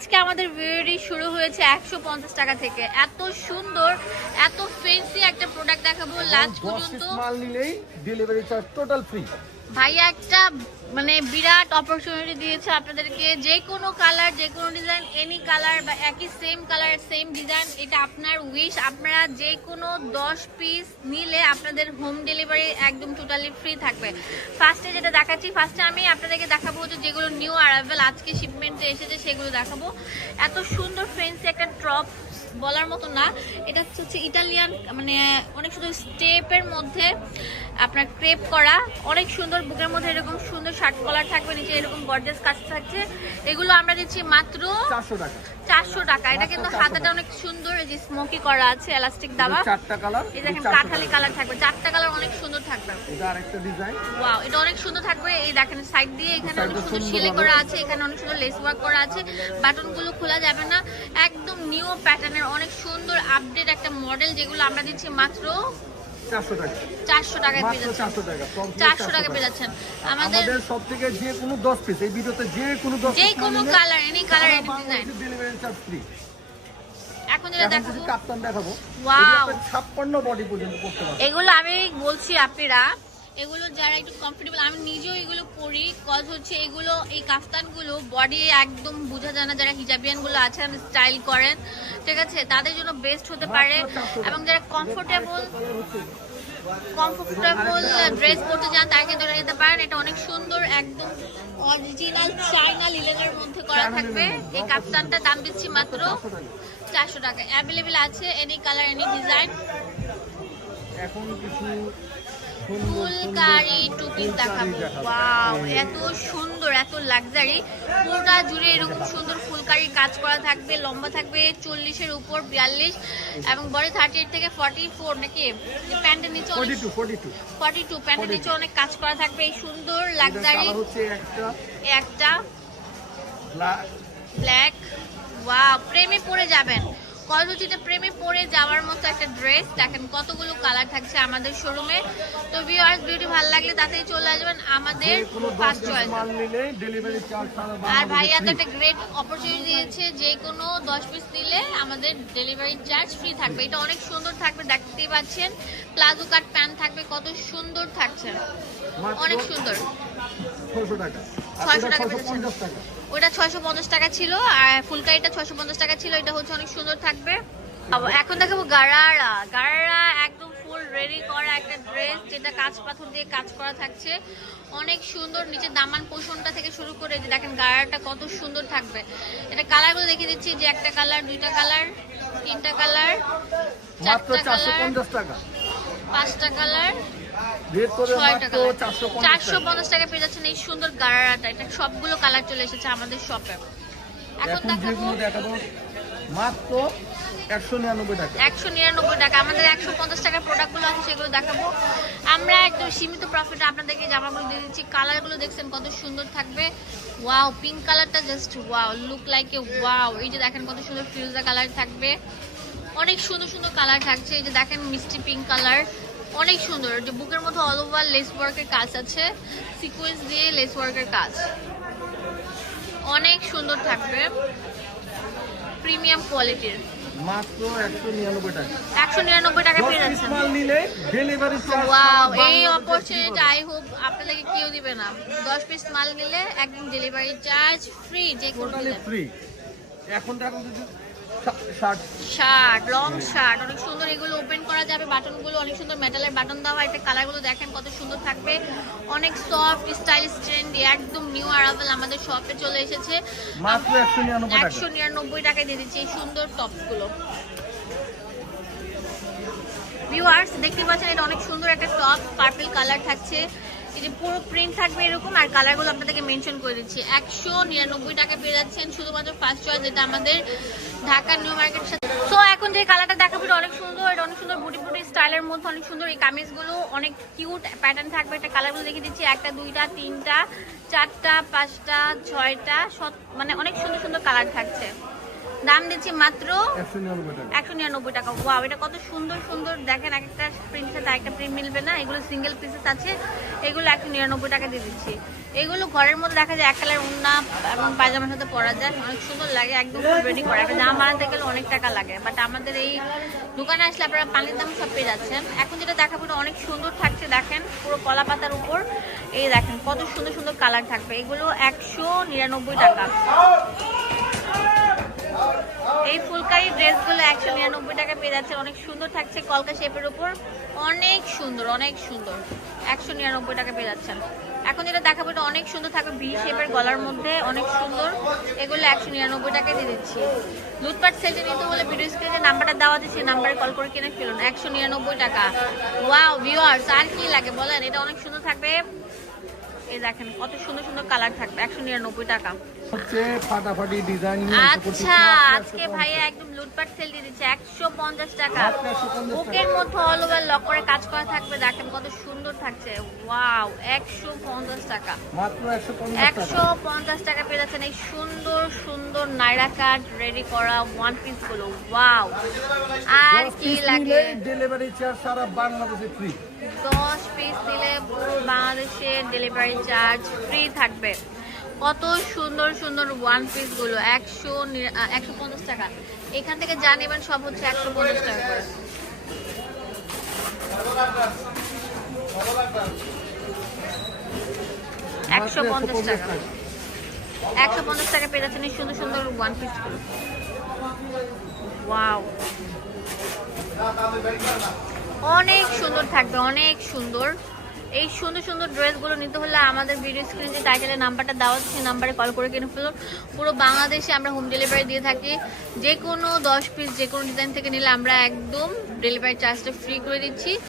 আজকে আমাদের ভিডিওটি শুরু হয়েছে 150 টাকা থেকে। এত সুন্দর এত ফ্যান্সি একটা প্রোডাক্ট দেখাবো লাস্ট পর্যন্ত। মাল নিলেই ডেলিভারি চার্জ টোটাল ফ্রি। ভাইয়া একটা মানে বিরাট অপরচুনিটি দিয়েছে আপনাদেরকে, যে কোনো কালার যে কোনো ডিজাইন এনি কালার বা একই সেম কালার সেম ডিজাইন, এটা আপনার উইশ। আপনারা যে কোনো 10 পিস নিলে আপনাদের হোম ডেলিভারি একদম টোটালি ফ্রি থাকবে। ফার্স্টে যেটা দেখাচ্ছি, ফার্স্টে আমি আপনাদেরকে দেখাবো যে যেগুলো নিউ অ্যারাইভেল আজকে শিপমেন্টে এসেছে সেগুলো দেখাবো। এত সুন্দর ফ্রেন্সি একটা টপ বলার মতো না, এটা হচ্ছে ইটালিয়ান, মানে অনেক সুন্দর স্টেপের মধ্যে আপনার ক্রেপ করা, অনেক সুন্দর। বুকের মধ্যে এরকম সুন্দর শার্ট কলার থাকবে, নিচে এরকম গর্জিয়াস কাজ থাকছে। এগুলো আমরা দিচ্ছি মাত্র 400 টাকা। এটা কিন্তু হাতাটা অনেক সুন্দর, এই যে স্মোকি করা আছে, এলাস্টিক দেওয়া, চারটা কালার, এই দেখেন কাঠালি কালার থাকবে, চারটা কালার অনেক সুন্দর থাকবে। এটা আরেকটা ডিজাইন, ওয়াও, এটা অনেক সুন্দর থাকবে। এই দেখেন সাইড দিয়ে এখানে অনেক সুন্দর সেলাই করা আছে, এখানে অনেক সুন্দর লেস ওয়ার্ক করা আছে, বাটনগুলো খোলা যাবে না, একদম নিউ প্যাটার্নের অনেক সুন্দর আপডেট একটা মডেল, যেগুলো আমরা দিচ্ছি মাত্র 400 টাকায় পেয়ে যাচ্ছেন। 400 টাকা পেয়ে যাচ্ছেন আমাদের সব থেকে যে কোনো 10 পিস, এই ভিডিওতে যে কোনো 10 যে কোনো colour any colour any design delivery charge free. এখন যেটা দেখাবো, কাপ্তান দেখাবো, ওয়াও, 56 বডি পর্যন্ত করতে পারবে। এগুলো আমি বলছি আপনারা এগুলো যারা একটু কমফোর্টেবল, আমি নিজেও এগুলো পরি, কজ হচ্ছে এগুলো এই কাফতানগুলো বডি একদম বোঝা যায় না, যারা হিজাবিয়ান গুলো আছেন স্টাইল করেন, ঠিক আছে, তাদের জন্য বেস্ট হতে পারে। এবং যারা কমফোর্টেবল ড্রেস পরতে চান তারা কিন্তু নিতে পারেন। এটা অনেক সুন্দর, একদম অরিজিনাল চাইনা লিলেনের মধ্যে করা থাকবে। এই কাফতানটা দাম দিচ্ছি মাত্র 400 টাকা। অ্যাভেলেবেল আছে এনি কালার এনি ডিজাইন। এখন কিছু ফুলকারি টুপি দেখাবো। ওয়াও, এত সুন্দর এত লাক্সারি, পুরোটা জুড়ে এরকম সুন্দর ফুলকারি কাজ করা থাকবে, লম্বা থাকবে 40 এর উপর 42 এবং বডি 38 থেকে 44 নাকি, প্যান্টের নিচে 42 প্যান্টের নিচে অনেক কাজ করা থাকবে। এই সুন্দর লাক্সারি একটা ব্ল্যাক, ওয়াও, প্রেমে পড়ে যাবেন। কলকাতা প্রেমে পড়ে যাওয়ার মতো একটা ড্রেস। দেখেন কতগুলো কালার থাকছে আমাদের শোরুমে। তো ভিউয়ার্স, ভিডিও ভালো লাগলে তাতেই চলে আসবেন আমাদের ফার্স্ট চয়েস। আর ভাইয়া তো একটা গ্রেট অপরচুনিটি দিয়েছে, যে কোনো 10 পিস নিলে আমাদের ডেলিভারি চার্জ ফ্রি থাকবে। এটা অনেক সুন্দর থাকবে, দেখতেই পাচ্ছেন, প্লাজো কাট প্যান্ট থাকবে, কত সুন্দর থাকছে, অনেক সুন্দর। 600 টাকা পেয়েছেন। ওটা 650 টাকা ছিল, আর ফুলকারিটা 650 টাকা ছিল। এটা হচ্ছে অনেক সুন্দর থাকবে। এখন দেখাবো গারারা। গারারা একদম ফুল রেডি করা একটা ড্রেস, যেটা কাঁচ পাথর দিয়ে কাজ করা থাকছে, অনেক সুন্দর। নিচে দামান পোষণটা থেকে শুরু করে যে দেখেন গারারাটা কত সুন্দর থাকবে। এটা কালারগুলো দেখিয়ে দিচ্ছি, যে একটা কালার, দুইটা কালার, তিনটা কালার, চারটা কালার, 5টা কালার, 450 টাকা পেয়ে যাচ্ছেন এই সুন্দর গারারাটা। এটা সবগুলো কালার চলে এসেছে আমাদের শপে। এখন দেখাবো মাত্র 199 টাকা। 199 টাকা। আমাদের 150 টাকার প্রোডাক্টগুলো আছে, সেগুলো দেখাবো। আমরা একদম সীমিত প্রফিটে আপনাদেরকে জামাগুলো দিয়ে দিচ্ছি। কালারগুলো দেখছেন কত সুন্দর থাকবে। ওয়াও, পিঙ্ক কালারটা just wow, look like a wow. এই যে দেখেন কত সুন্দর ফিরোজা কালার থাকবে, অনেক সুন্দর সুন্দর কালার থাকছে। এই যে দেখেন মিষ্টি পিঙ্ক কালার, অনেক সুন্দর। যে বুকের মধ্যে অল ওভার লেস ওয়ার্কের কাজ আছে, সিকোয়েন্স দিয়ে লেস ওয়ার্কের কাজ, অনেক সুন্দর থাকবে, প্রিমিয়াম কোয়ালিটির। মাত্র 199 টাকা। 199 টাকা পেয়ে যাচ্ছেন। মাল নিলে ডেলিভারি চার্জ। ওয়াও, এই অপরচুনিটি আই হোপ আপনাদেরকে কেউ দিবে না। 10 পিস মাল নিলে একদম ডেলিভারি চার্জ ফ্রি, যে কোনো ফ্রি। এখন দেখো শার্ট, লং শার্ট, অনেক সুন্দর। এগুলো ওপেন করা যাবে, বাটনগুলো অনেক সুন্দর, মেটালের বাটন দেওয়া। এটা কালারগুলো দেখেন কত সুন্দর থাকবে, অনেক সফট স্টাইলিশ ট্রেন্ডি, একদম নিউ অ্যারাইভেল আমাদের শপে চলে এসেছে। মাত্র 199 টাকায় দিয়ে দিচ্ছি এই সুন্দর টপসগুলো। ভিউয়ার্স, দেখতে পাচ্ছেন এটা অনেক সুন্দর একটা টপ, পার্পল কালার থাকছে। এই যে পুরো প্রিন্ট থাকবে এরকম, আর কালারগুলো আপনাদেরকে মেনশন করে দিচ্ছি। 199 টাকা পেয়ে যাচ্ছেন শুধুমাত্র ফার্স্ট চয়েস, যেটা আমাদের ঢাকা নিউ মার্কেটের সাথে। তো এখন যে কালারটা দেখাবো এটা অনেক সুন্দর, এটা অনেক সুন্দর বুটি বুটি স্টাইলের মধ্যে অনেক সুন্দর। এই কামিজগুলো অনেক কিউট প্যাটার্ন থাকবে। এটা কালারগুলো দেখিয়ে দিচ্ছি, 1টা 2টা 3টা 4টা 5টা 6টা, মানে অনেক সুন্দর সুন্দর কালার থাকছে। দাম দিচ্ছি মাত্র 199 টাকা। ওয়াও, এটা কত সুন্দর সুন্দর দেখেন, একটা প্রিন্টের সাথে একটা প্রিন্ট মিলবে না, এগুলো সিঙ্গেল পিসেস আছে। এগুলো 199 টাকা দিয়ে দিচ্ছি। এগুলো ঘরের মধ্যে দেখা যায় এক কালার ওড়না এবং পায়জামার সাথে পরা যায়, অনেক সুন্দর লাগে, একদম রেডি করা। একটা জামা বানাতে গেলে অনেক টাকা লাগে, বাট আমাদের এই দোকানে আসলে আপনারা পানির দাম সব পেয়ে যাচ্ছেন। এখন যেটা দেখাবো অনেক সুন্দর থাকছে, দেখেন পুরো কলা পাতার উপর, এই দেখেন কত সুন্দর সুন্দর কালার থাকবে। এগুলো 199 টাকা। এই ফুলকারি ড্রেসগুলো 199 টাকা পেয়ে যাচ্ছে, অনেক সুন্দর থাকছে, কলকা শেপের উপর, অনেক সুন্দর অনেক সুন্দর, 199 টাকা পেয়ে যাচ্ছেন। এখন যেটা দেখাবো এটা অনেক সুন্দর থাকবে, ভি শেপের গলার মধ্যে, অনেক সুন্দর। এগুলো 199 টাকা দিয়ে দিচ্ছি। লুটপাট সেটে নিতে হলে ভিডিও স্ক্রিনে নাম্বারটা দেওয়া আছে, সেই নাম্বারে কল করে কিনে ফেলুন, 199 টাকা। ওয়াও ভিউয়ার্স, আর কি লাগে বলেন, এটা অনেক সুন্দর থাকবে। এই দেখেন কত সুন্দর সুন্দর কালার থাকবে, 199 টাকা। হচ্ছে ফাটাফাটি ডিজাইন। আচ্ছা, আজকে ভাইয়া একদম লুটপাট সেল দিয়ে দিচ্ছে 150 টাকা। বুকের মধ্যে অল ওভার লক করে কাজ করা থাকবে, দেখেন কত সুন্দর থাকছে। ওয়াও, 150 টাকা, মাত্র 150 টাকা পেয়ে যাচ্ছেন এই সুন্দর সুন্দর নাইরা কাট রেডি করা ওয়ান পিস গুলো। ওয়াও, আর কি লাগে? ডেলিভারি চার্জ সারা বাংলাদেশে ফ্রি। 10 পিস নিলে পুরো বাংলাদেশে ডেলিভারি চার্জ ফ্রি থাকবে। কত সুন্দর সুন্দর ওয়ান পিস গুলো, 150 টাকা। এখান থেকে যা নেবেন সব হচ্ছে 150 টাকা করে। 150 টাকা, 150 টাকা পেয়ে যাচ্ছেন এই সুন্দর সুন্দর ওয়ান পিস গুলো। ওয়াও, অনেক সুন্দর থাকবে, অনেক সুন্দর। এই সুন্দর সুন্দর ড্রেসগুলো নিতে হলে আমাদের ভিডিও স্ক্রিনে যে টাইটেলের নাম্বারটা দেওয়া আছে সেই নাম্বারে কল করে কিনে ফেলুন। পুরো বাংলাদেশে আমরা হোম ডেলিভারি দিয়ে থাকি। যে কোনো 10 পিস যে কোনো ডিজাইন থেকে নিলে আমরা একদম ডেলিভারি চার্জটা ফ্রি করে দিচ্ছি।